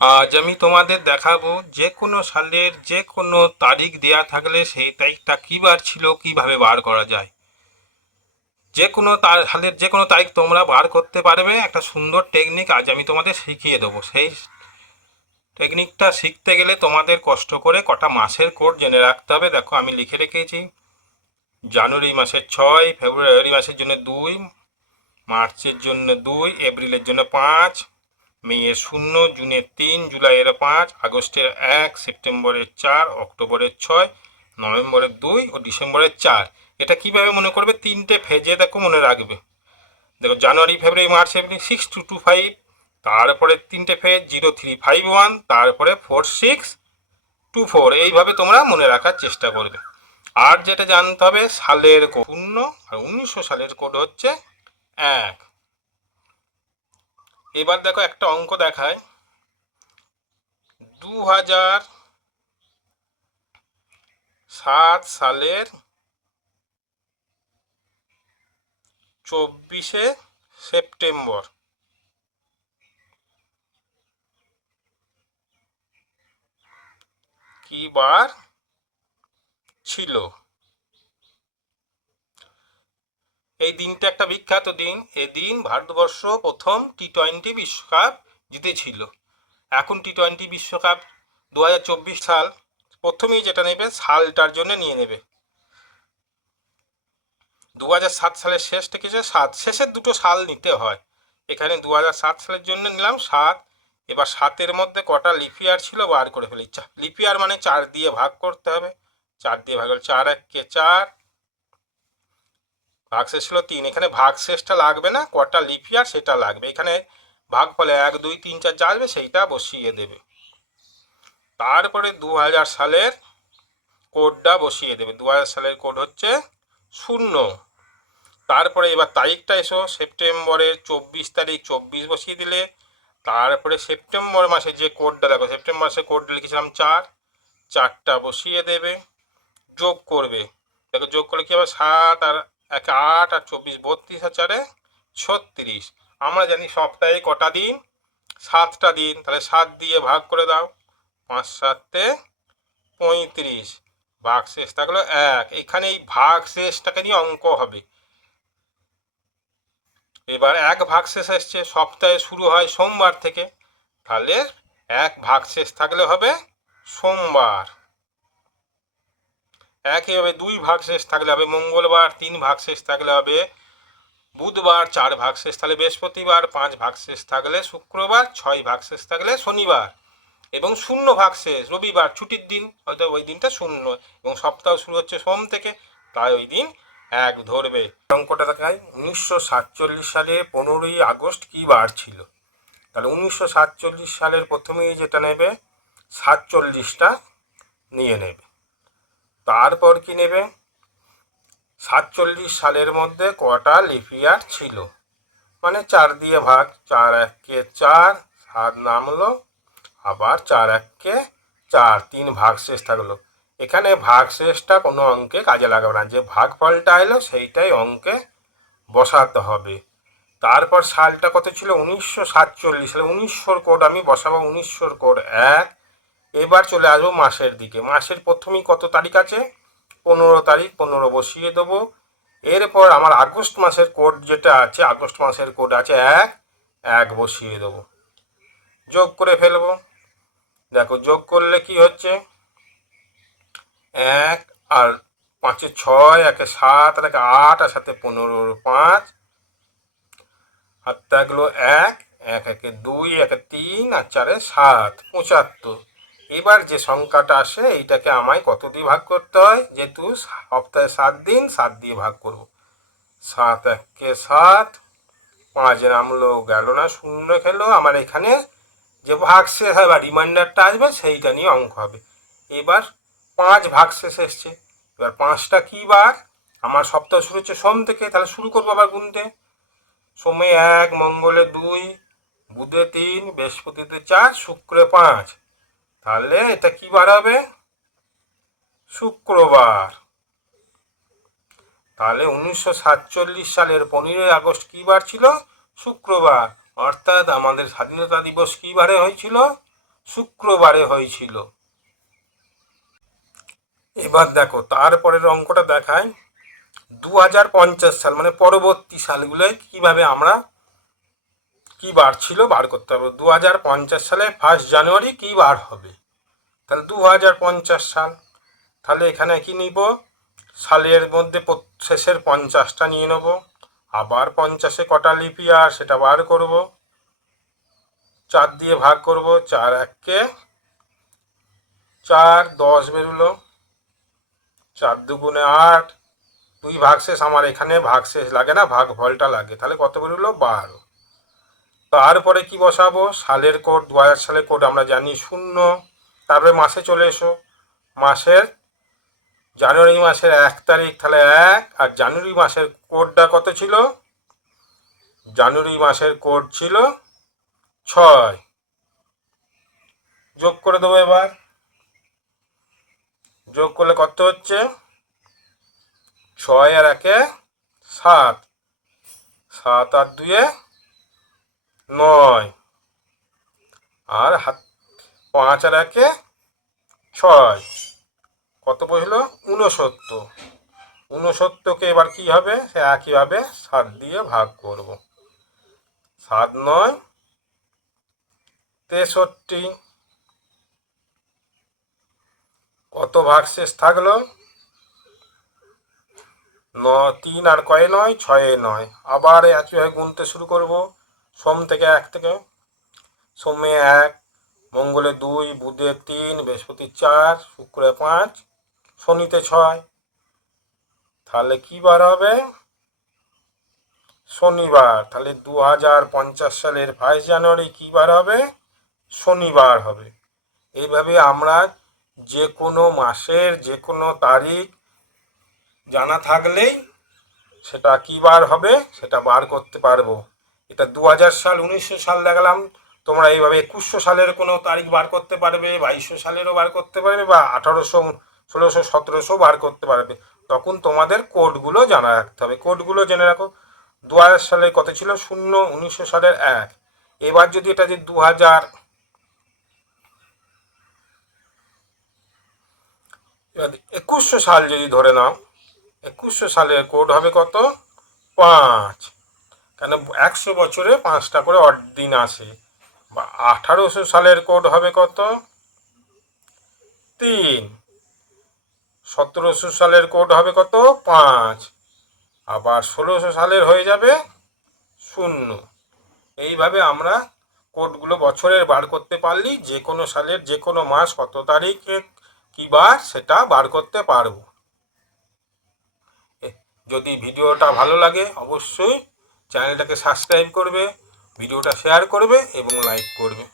আজ আমি তোমাদের দেখাবো যে কোনো সালের যে কোনো তারিখ দেয়া থাকলে সেই তারিখটা কী বার ছিল কিভাবে বার করা যায়। যে কোনো সালের যে কোনো তারিখ তোমরা বার করতে পারবে, একটা সুন্দর টেকনিক আজ আমি তোমাদের শিখিয়ে দেবো। সেই টেকনিকটা শিখতে গেলে তোমাদের কষ্ট করে কটা মাসের কোড জেনে রাখতে হবে। দেখো আমি লিখে রেখেছি। জানুয়ারি মাসের 6, ফেব্রুয়ারি মাসের জন্য 2, মার্চের জন্য 2, এপ্রিলের জন্য 5, মেয়ের 0, জুনের 3, জুলাইয়ের 5, আগস্টের 1, সেপ্টেম্বরের 4, অক্টোবরের 6, নভেম্বরের 2 ও ডিসেম্বরের 4। এটা কিভাবে মনে করবে? তিনটে ফেজে দেখো মনে রাখবে। দেখো জানুয়ারি, ফেব্রুয়ারি, মার্চ, এপ্রিল 6225, তারপরে তিনটে ফেজ 0351, তারপরে 4624। এইভাবে তোমরা মনে রাখার চেষ্টা করবে। আর যেটা জানতে হবে সালের কোড 0, আর 1900 সালের কোড হচ্ছে 1। এবার দেখো একটা অঙ্ক দেখায়। 2007 সালের 24শে সেপ্টেম্বর কি বার ছিল? এই দিনটা একটা বিখ্যাত দিন। এদিন ভারতবর্ষ প্রথম টি-20 বিশ্বকাপ জিতেছিল। এখন টি-20 বিশ্বকাপ 2024 সাল। প্রথমেই যেটা নেবে সালটার জন্য নিয়ে নেবে 2007 সালের শেষ থেকে যে 7, শেষের দুটো সাল নিতে হয়। এখানে 2007 সালের জন্য নিলাম 7। এবার 7-এর মধ্যে কটা লিপিয়ার ছিল বার করে ফেলি। লিপিয়ার মানে 4 দিয়ে ভাগ করতে হবে। 4 দিয়ে ভাগ হলে 4 1 4, ভাগশেষ ছিল 3। এখানে ভাগশেষটা লাগবে না, কটা লিপিয়ার সেটা লাগবে। এখানে ভাগ ফলে 1 2 3 4 যা আসবে সেইটা বসিয়ে দেবে। তারপরে 2000 সালের কোডটা বসিয়ে দেবে। 2000 সালের কোড হচ্ছে 0। তারপরে এবার তারিখটা এসো, সেপ্টেম্বরের 24 তারিখ 24 বসিয়ে দিলে। তারপরে সেপ্টেম্বর মাসে যে কোডটা দেখো, সেপ্টেম্বর মাসে কোড লিখেছিলাম 4, 4টা বসিয়ে দেবে। যোগ করবে, দেখো যোগ করলে কি হবে? 7 আর 1 8 আর 24 32 আর 4 36। আমরা জানি সপ্তাহে কটা দিন? 7টা দিন। তাহলে 7 দিয়ে ভাগ করে দাও। 5 7 35, ভাগশেষ থাকলো 1। এখানে এই ভাগশেষটাকে নিয়ে অঙ্ক হবে। এবার 1 ভাগশেষ এসছে, সপ্তাহে শুরু হয় সোমবার থেকে, তাহলে 1 ভাগশেষ থাকলে হবে সোমবার। একইভাবে 2 ভাগশেষ থাকলে হবে মঙ্গলবার, 3 ভাগশেষ থাকলে হবে বুধবার, 4 ভাগশেষ থাকলে বৃহস্পতিবার, 5 ভাগশেষ থাকলে শুক্রবার, 6 ভাগশেষ থাকলে শনিবার, এবং 0 ভাগশেষ রবিবার, ছুটির দিন, হয়তো ওই দিনটা 0। এবং সপ্তাহ শুরু হচ্ছে সোম থেকে, তাই ওই দিন 1 ধরবে। অঙ্কটা দেখায় 1947 সালে 15ই আগস্ট কি বার ছিল? তাহলে 1947 সালের প্রথমেই যেটা নেবে 47টা নিয়ে নেবে। তারপর কি নেবে? 47 সালের মধ্যে কটা লিপিয়ার ছিল, মানে 4 দিয়ে ভাগ। 4 1 4, 7 নামলো, আবার 4 1 4, 3 ভাগশেষ থাকলো। এখানে ভাগশেষটা কোনো অঙ্কে কাজে লাগাবে না, যে ভাগফলটা এলো সেইটাই অঙ্কে বসাতে হবে। তারপর সালটা কত ছিল? 1947 সালে। 1900 কোড আমি বসাবো, 1900 কোড 1। এবার চলে আসবো মাসের দিকে। মাসের প্রথমেই কত তারিখ আছে? 15 তারিখ, 15 বসিয়ে দেবো। এরপর আমার আগস্ট মাসের কোড যেটা আছে, আগস্ট মাসের কোড আছে 1, 1 বসিয়ে দেবো। যোগ করে ফেলবো। দেখো যোগ করলে কি হচ্ছে? 1 আর 5 6, 1 7 আর 1 8 আর 7 15, 5 আর থাকলো 1, 1 1 2, 1 3 আর 4 7, 75। এবার যে সংখ্যাটা আসে এইটাকে আমায় কত দিয়ে ভাগ করতে হয়? যেহেতু সপ্তাহে 7 দিন, 7 দিয়ে ভাগ করব। 7 1 7, 5 নামলো, গেল না, 0 খেলো। আমার এখানে যে ভাগশেষ হয় বা রিমাইন্ডারটা আসবে সেইটা নিয়ে অঙ্ক হবে। এবার 5 ভাগশেষ এসছে। এবার 5টা কি বার? আমার সপ্তাহ শুরু হচ্ছে সোম থেকে, তাহলে শুরু করবো আবার গুনতে। সোমে 1, মঙ্গলে 2, বুধে 3, বৃহস্পতিতে 4, শুক্রে 5। তাহলে এটা কি বার হবে? শুক্রবার। তাহলে 1947 সালের 15ই আগস্ট কি বার ছিল? শুক্রবার। অর্থাৎ আমাদের স্বাধীনতা দিবস কি বারে হয়েছিল? শুক্রবারে হয়েছিল। এবার দেখো তারপরের অঙ্কটা দেখায় 2050 সাল মানে পরবর্তী সালগুলোয় কিভাবে আমরা কি বার ছিল বার করতে হবে। 2050 সালে 1 জানুয়ারি কি বার হবে, তাহলে 2050 সাল। তাহলে এখানে কি নিব, সালের মধ্যে শেষের 50টা নিয়ে নেব, আবার 50-এ কটা লিপ ইয়ার সেটা বার করব, 4 দিয়ে ভাগ করব, 4 1-কে 4, 10 বেরোলো, 4 2 8, 2 ভাগশেষ, আমার এখানে ভাগশেষ লাগে না, ভাগ ফলটা লাগে, তাহলে কত বেরোলো 12। তারপরে কি বসাবো, সালের কোড 2000 সালের কোড আমরা জানি 0। তারপরে মাসে চলে এসো, মাসের জানুয়ারি মাসের 1 তারিখ, তাহলে 1। আর জানুয়ারি মাসের কোডটা কত ছিল, জানুয়ারি মাসের কোড ছিল 6। যোগ করে দেবো, এবার যোগ করলে কত হচ্ছে, 6 আর 1-এ 7, 7 আর 2-এ 9, আর 5 আর 1-এ 6, কত বসলো 69। 69-কে এবার কি হবে, সে একইভাবে 7 দিয়ে ভাগ করব, 7 9 63। কত ভাগশেষ থাকলো, 3 আর কয়ে 9, 6-এ 9। আবার একইভাবে গুনতে শুরু করব, সোম থেকে 1 থেকে, সোমে 1, মঙ্গলে 2, বুধে 3, বৃহস্পতি 4, শুক্রে 5, শনিতে 6। তাহলে কি বার হবে, শনিবার। তাহলে 2050 সালের 22 জানুয়ারি কি বার হবে, শনিবার হবে। এইভাবে আমরা যে কোনো মাসের যে কোনো তারিখ জানা থাকলেই সেটা কি বার হবে সেটা বার করতে পারবো। এটা 2000 সাল, 1900 সাল দেখালাম, তোমরা এইভাবে 2100 সালের কোনো তারিখ বার করতে পারবে, 2200 সালেরও বার করতে পারবে, বা 1800, 1600, 1700 বার করতে পারবে। তখন তোমাদের কোডগুলো জানা রাখতে হবে। কোডগুলো জেনে রাখো, 2000 সালে কত ছিল 0, 1900 সালের 1। এবার যদি এটা যে 2100 সাল যদি ধরে নাও, 2100 সালের কোড হবে কত, 5। কেন 100 বছরে 5টা করে অড দিন আসে। বা 1800 সালের কোড হবে কত, 3। 1700 সালের কোড হবে কত, 5। আবার 1600 সালের হয়ে যাবে 0। এইভাবে আমরা কোডগুলো বছরের বার করতে পারলেই যে কোনো সালের যে কোনো মাস কত তারিখে কি বার সেটা বার করতে পারবো। যদি ভিডিওটা ভালো লাগে অবশ্যই চ্যানেলটাকে সাবস্ক্রাইব করবে, ভিডিওটা শেয়ার করবে এবং লাইক করবে।